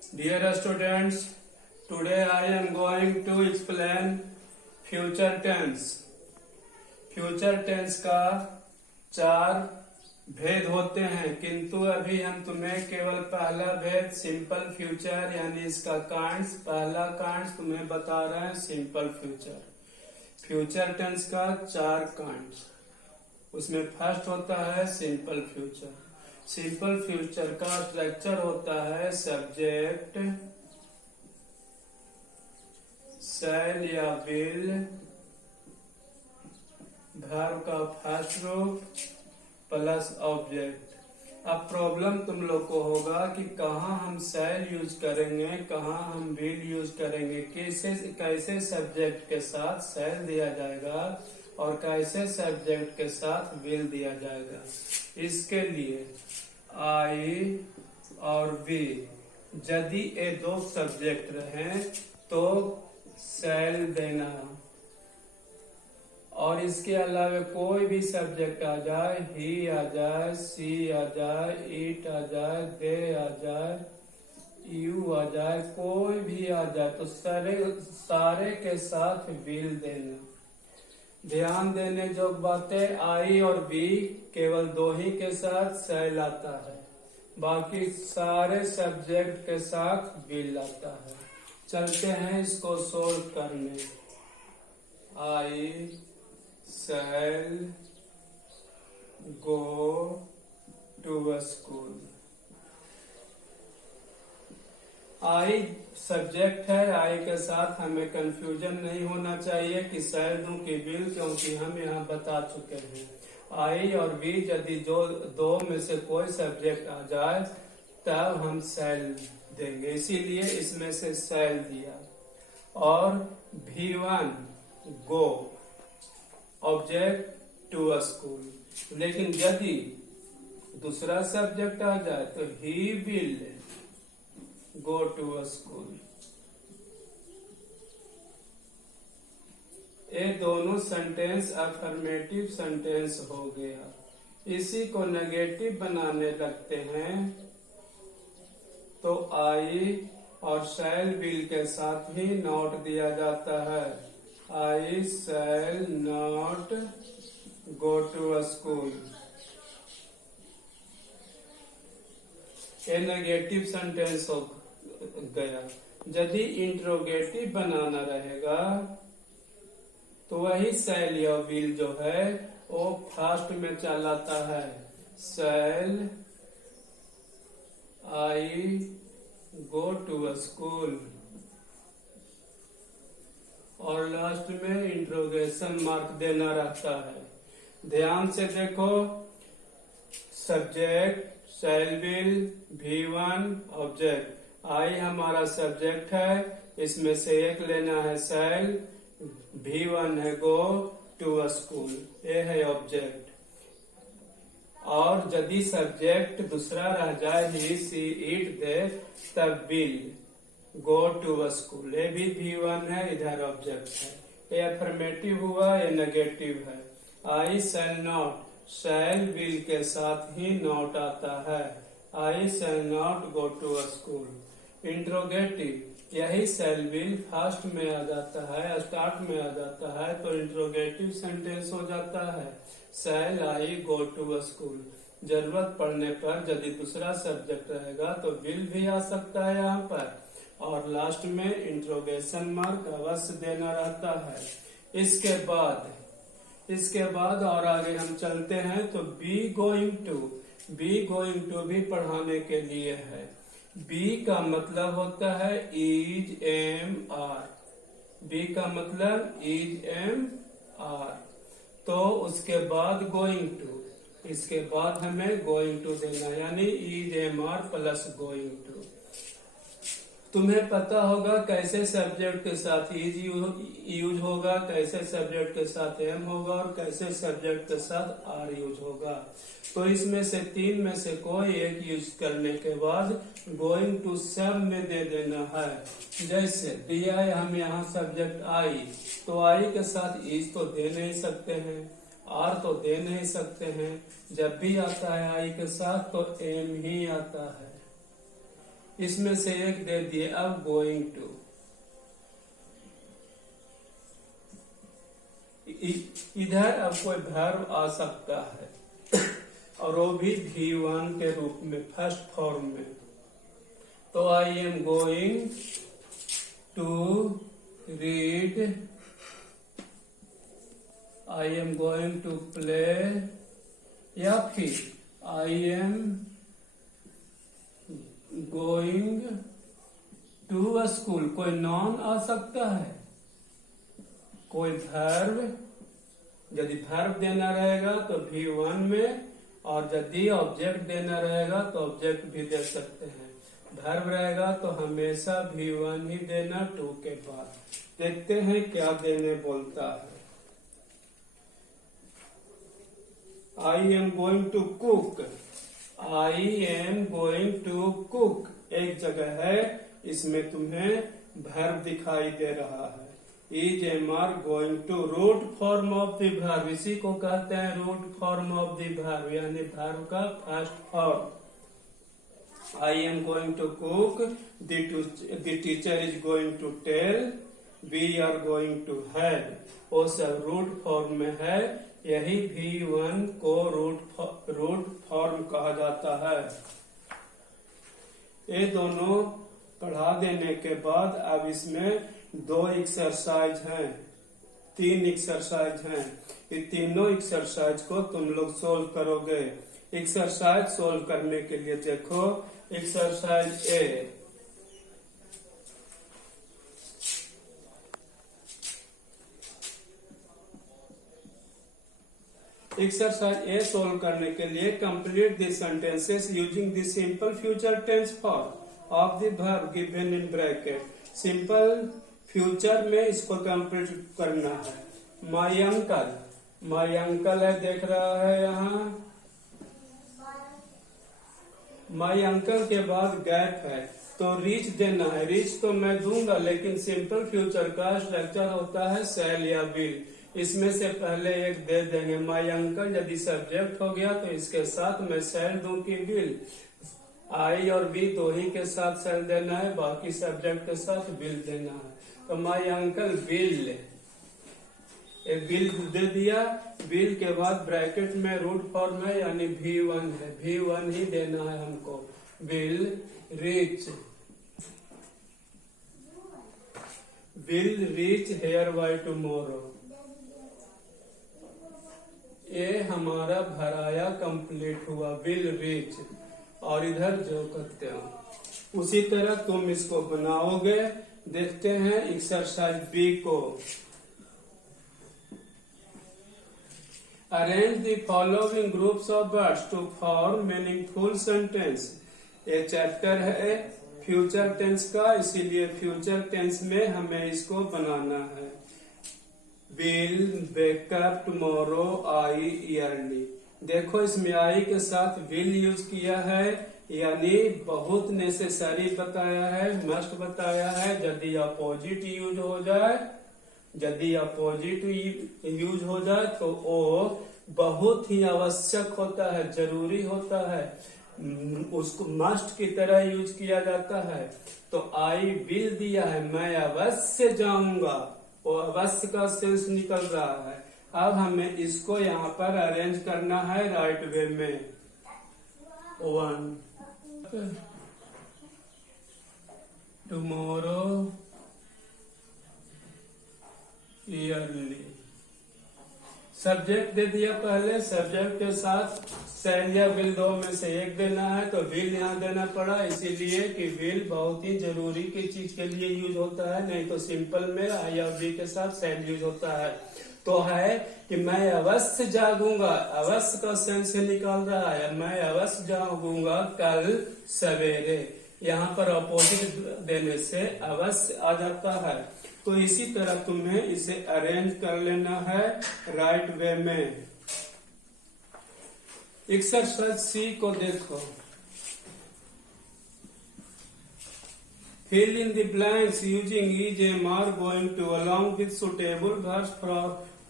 Dear students, today I am going to explain future tense. Future tense का चार भेद होते हैं, किंतु अभी हम तुम्हें केवल पहला भेद सिंपल फ्यूचर यानी इसका कांड्स पहला कांड्स तुम्हें बता रहे हैं। सिंपल फ्यूचर फ्यूचर टेंस का चार कांड्स, उसमें फर्स्ट होता है सिंपल फ्यूचर। सिंपल फ्यूचर का स्ट्रक्चर होता है सब्जेक्ट, शैल या विल, वर्ब का फर्स्ट रूप प्लस ऑब्जेक्ट। अब प्रॉब्लम तुम लोग को होगा कि कहाँ हम शैल यूज करेंगे, कहाँ हम विल यूज करेंगे, कैसे सब्जेक्ट के साथ शैल दिया जाएगा और कैसे सब्जेक्ट के साथ विल दिया जाएगा। इसके लिए आई और वी यदि ये दो सब्जेक्ट रहे तो शैल देना, और इसके अलावा कोई भी सब्जेक्ट आ जाए, ही आ जाए, सी आ जाए, इट आ जाए, दे आ जाए, यू आ जाए, कोई भी आ जाए तो सारे के साथ विल देना। ध्यान देने जो बातें, आई और वी केवल दो ही के साथ शैल आता है, बाकी सारे सब्जेक्ट के साथ विल आता है। चलते हैं इसको सोल्व करने। I shall go to school. I subject है, आई के साथ हमें कंफ्यूजन नहीं होना चाहिए कि शैल दूं कि विल, क्योंकि हम यहाँ बता चुके हैं। आई और वी यदि जो दो में से कोई सब्जेक्ट आ जाए तब हम शैल देंगे, इसीलिए इसमें से शैल दिया। और V1 go object to school, लेकिन यदि दूसरा सब्जेक्ट आ जाए तो ही विल गो टू स्कूल। ये दोनों सेंटेंस अफर्मेटिव सेंटेंस हो गया। इसी को नेगेटिव बनाने लगते हैं तो आई और शैल विल के साथ ही नॉट दिया जाता है। I shall not go to school. ये नेगेटिव सेंटेंस हो गया। यदि इंट्रोगेटिव बनाना रहेगा तो वही शैल या विल जो है वो फर्स्ट में चलाता है। Shall I go to school, और लास्ट में इंट्रोगेशन मार्क देना रहता है। ध्यान से देखो, subject shall will V1 object. I हमारा सब्जेक्ट है, इसमें से एक लेना है शैल, V1 है गो टू स्कूल, ये है ऑब्जेक्ट। और यदि सब्जेक्ट दूसरा रह जाए, ही सी इट दे, तब विल गो टू स्कूल। ये भी V1 है, इधर ऑब्जेक्ट है। ये अफर्मेटिव हुआ, ये नेगेटिव है। I shall not, shell will के साथ ही नॉट आता है। I shall not go to school. Interrogative, यही शैल विल फर्स्ट में आ जाता है, स्टार्ट में आ जाता है, तो इंट्रोगेटिव सेंटेंस हो जाता है। Shall I go to school. जरूरत पड़ने पर यदि दूसरा सब्जेक्ट रहेगा तो विल भी आ सकता है यहाँ पर, और लास्ट में इंट्रोगेशन मार्क अवश्य देना रहता है। इसके बाद और आगे हम चलते हैं तो बी गोइंग टू भी पढ़ाने के लिए है। बी का मतलब होता है इज एम आर। बी का मतलब इज एम आर, तो उसके बाद गोइंग टू, इसके बाद हमें गोइंग टू देना, यानी is am are plus going to. तुम्हें पता होगा कैसे सब्जेक्ट के साथ इज यूज होगा, कैसे सब्जेक्ट के साथ एम होगा और कैसे सब्जेक्ट के साथ आर यूज होगा। तो इसमें से तीन में से कोई एक यूज करने के बाद गोइंग टू सब में दे देना है। जैसे दिया है हम यहाँ सब्जेक्ट आई, तो आई के साथ इज तो दे नहीं सकते हैं, आर तो दे नहीं सकते हैं। जब भी आता है आई के साथ तो एम ही आता है। इसमें से एक दे दिए। अब गोइंग टू, इधर अब कोई वर्ब आ सकता है और वो भी V1 के रूप में, फर्स्ट फॉर्म में। तो I am going to read, I am going to play, या फिर I am going to school. कोई नॉन आ सकता है, कोई वर्ब। यदि वर्ब देना रहेगा तो V1 में, और यदि ऑब्जेक्ट देना रहेगा तो ऑब्जेक्ट भी दे सकते हैं। वर्ब रहेगा तो हमेशा V1 ही देना टू के बाद। देखते हैं क्या देने बोलता है। I am going to cook, I am going to cook एक जगह है, इसमें तुम्हें वर्ब दिखाई दे रहा है। Is am are going to, root form of the verb, इसी को कहते हैं root form of the verb, यानी वर्ब का first form. I am going to cook, the teacher is going to tell, we are going to have, वो सब root form में है। यही V1 को रूट फॉर्म कहा जाता है। ये दोनों पढ़ा देने के बाद अब इसमें 2 एक्सरसाइज हैं, 3 एक्सरसाइज हैं। ये तीनों एक्सरसाइज को तुम लोग सोल्व करोगे। एक्सरसाइज सोल्व करने के लिए देखो, exercise A, exercise A solve करने के लिए complete the sentences using the simple future tense form of the verb given in bracket. Simple future में इसको कंप्लीट करना है। माई अंकल, माई अंकल है, देख रहा है यहाँ। माई अंकल के बाद गैप है तो रीच देना है। रीच तो मैं दूंगा, लेकिन सिंपल फ्यूचर का स्ट्रक्चर होता है शैल या विल। इसमें से पहले एक दे देंगे। माई अंकल यदि सब्जेक्ट हो गया तो इसके साथ मैं शैल दूं कि विल। आई और बी दो ही के साथ शैल देना है, बाकी सब्जेक्ट के साथ विल देना है। तो माई अंकल विल, एक विल दे दिया। विल के बाद ब्रैकेट में रूट फॉर्म है यानी V1 है, V1 ही देना है हमको। Will reach, will reach here by tomorrow. ये हमारा भराया कंप्लीट हुआ, विल रीच। और इधर जो करते हो उसी तरह तुम इसको बनाओगे। देखते हैं एक्सरसाइज बी को। Arrange the following groups of words to form meaningful sentence. ये चैप्टर है फ्यूचर टेंस का, इसीलिए फ्यूचर टेंस में हमें इसको बनाना है। Will wake up tomorrow, I early. देखो इसमें आई के साथ विल यूज किया है, यानी बहुत नेसेसरी बताया है, मस्ट बताया है। यदि अपोजिट यूज हो जाए, यदि अपोजिट यूज हो जाए तो वो बहुत ही आवश्यक होता है, जरूरी होता है, उसको मस्ट की तरह यूज किया जाता है। तो आई विल दिया है, मैं अवश्य जाऊंगा, वो अवश्य का सेंस निकल रहा है। अब हमें इसको यहाँ पर अरेंज करना है राइट वे में। 1 टुमारो ईयरली। सब्जेक्ट दे दिया पहले, सब्जेक्ट के साथ शैल या विल दो में से एक देना है, तो विल यहाँ देना पड़ा, इसीलिए कि विल बहुत ही जरूरी की चीज के लिए यूज होता है। नहीं तो सिंपल में आई और बी के साथ शैल यूज होता है। तो है कि मैं अवश्य जागूंगा, अवश्य का सेंस से निकाल रहा है, मैं अवश्य जागूंगा कल सवेरे। यहाँ पर अपोजिट देने से अवश्य आ जाता है। तो इसी तरह तुम्हें इसे अरेंज कर लेना है राइट वे में। एक्सरसाइज सी को देखो। Fill in the blanks using is am are going to along with suitable verbs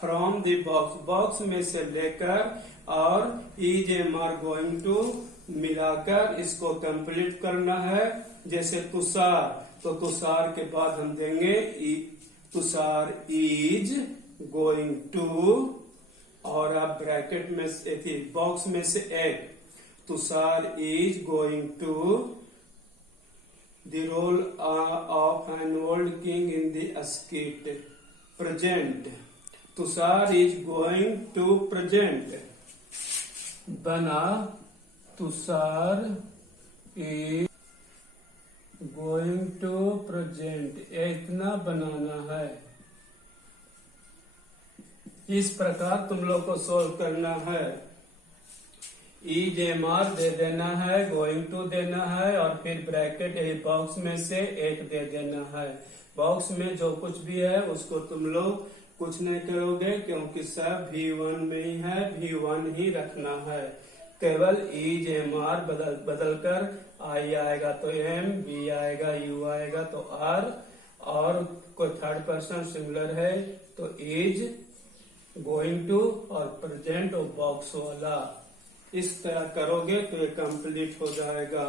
from the box। Box में से लेकर और is am are going to मिलाकर इसको कंप्लीट करना है। जैसे तुषार, तो तुषार के बाद हम देंगे तुषार इज गोइंग टू, और आप ब्रैकेट में से बॉक्स में से एक, Tushar is going to the role of an old king in the skit present. Tushar is going to present बना Tushar is going to present, इतना बनाना है। इस प्रकार तुम लोग को सोल्व करना है। इज एम आर दे देना है, गोइंग टू देना है, और फिर ब्रैकेट यही बॉक्स में से एक दे देना है। बॉक्स में जो कुछ भी है उसको तुम लोग कुछ नहीं करोगे, क्योंकि सब V1 में ही है, V1 ही रखना है। केवल इज एम आर बदल कर आई आएगा तो एम, बी आएगा, यू आएगा तो आर, और कोई थर्ड पर्सन सिंगुलर है तो इज गोइंग टू, और प्रेजेंट और बॉक्स वाला। इस तरह करोगे तो ये कंप्लीट हो जाएगा।